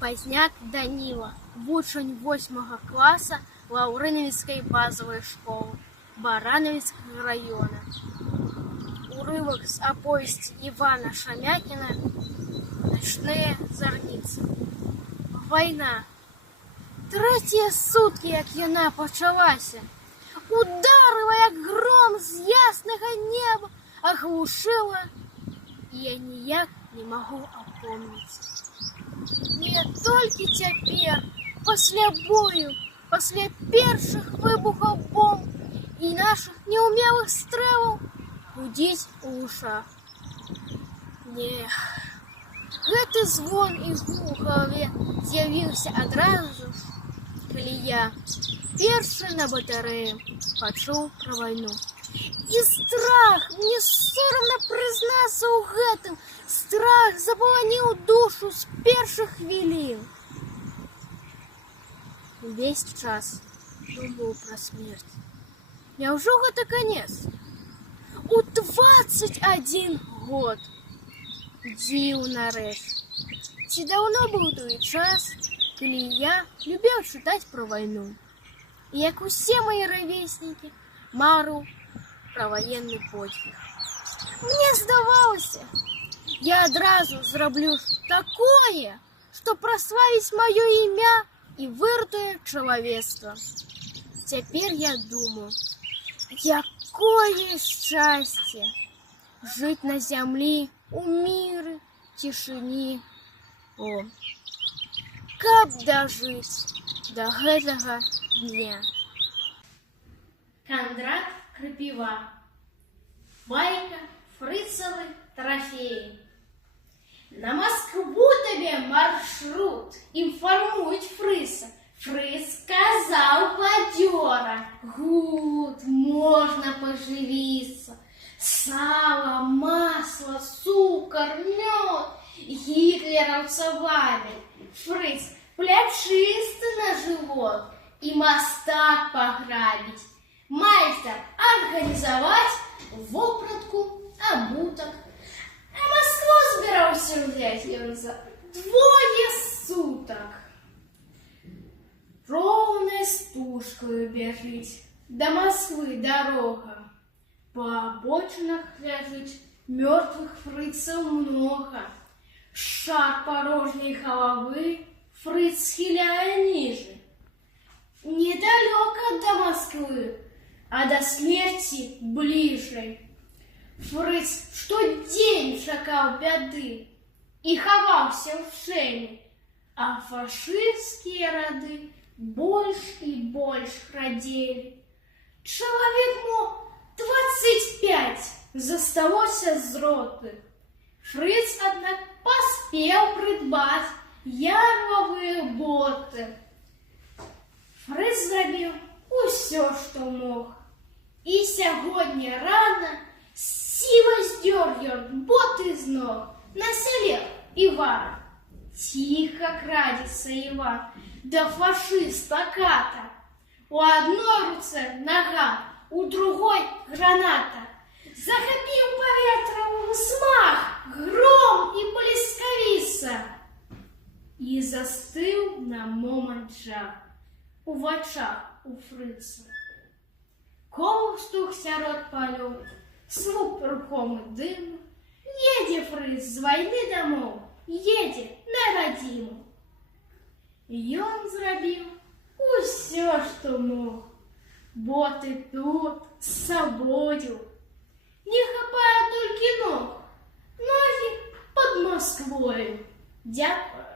Пазняк Даніла, вучень 8 класа Лаўрынавіцкай базавай школы Баранавіцкага района. Урывак з аповесці Івана Шамякіна «Начныя зарніцы». Вайна. Трэція суткі, як яна пачалася. Ударыла, як гром з яснага неба, аглушыла, і я ніяк не магу апомніць. Не толькі цяпер, пасля бою, пасля першых выбухаў бомб і нашых неўмелых стрэлаў гудзіць у вушах. Не, гэты звон і гул у галаве з'явіўся адразу ж, калі я першы на батарэі пачуў пра вайну. І страх, мне сорамна прызнацца ў гэтым, страх запаланіў душу з першых хвілін. Увесь час думаў пра смерць. Няўжо гэта канец? У 21 год. Дзіўна рэч. Ці даўно быў той час, калі я любіў чытаць пра вайну. І як усе мае равеснікі, марыў пра ваенны подзвіг. Мне здавалася, я адразу зраблю такое, што праславіць маё імя і выратуе чалавецтва. Цяпер я думаю, якое шчасце жыць на зямлі у міры, цішыні. О, каб дажыць да гэтага дня. Кандрат Крапіва. Байка Фрыцавы трофеі. На Москву табе маршрут, інфармуюць Фрыца. Фрыц сказаў бадзёра: гуд, можна пажывіцца. Сала, масла, цукар, мёд, гітлераўца вабіль. Фрыц плячысты на жывот і мастак паграбіць. Майстар арганізаваць вопратку, абутак. А Москву збіраўся ўзяць ён за 2 сутак. Роўнай стужкаю бяжыць да Москвы дарога. Па абочынах ляжыць мёртвых фрыцаў многа. Шар порожняй галавы Фрыц схіляе ніжэй. Недалёка да Москвы, а да смерці бліжэй. Фрыц штодзень чакаў бяды і хаваўся ў шэлі, а фашысцкія рады больш і больш храдзелі. Чалавек мо 25 засталося з роты. Фрыц, аднак, паспеў прыдбаць ярмавыя боты. Фрыц зрабіў усё, што мог. І сягоння рана сіла здёр ён боты з ног. На сяле Іван. Ціха крадзецца Іван да фашыста ката. У адной руцэ нага, у другой граната. Захапіў паветравы ўсмах, гром і бліскавіца. І застыў на момант жах у вачах у Фрыца. Коўстух сярод палёў, слуп рухомы дыму. Едзе Фрыц з вайны дамоў, едзе на радзіму. Ён зрабіў усё, што мог. Боты тут з сабою. Не хапае толькі ног, ногі пад Москвою. Дякую.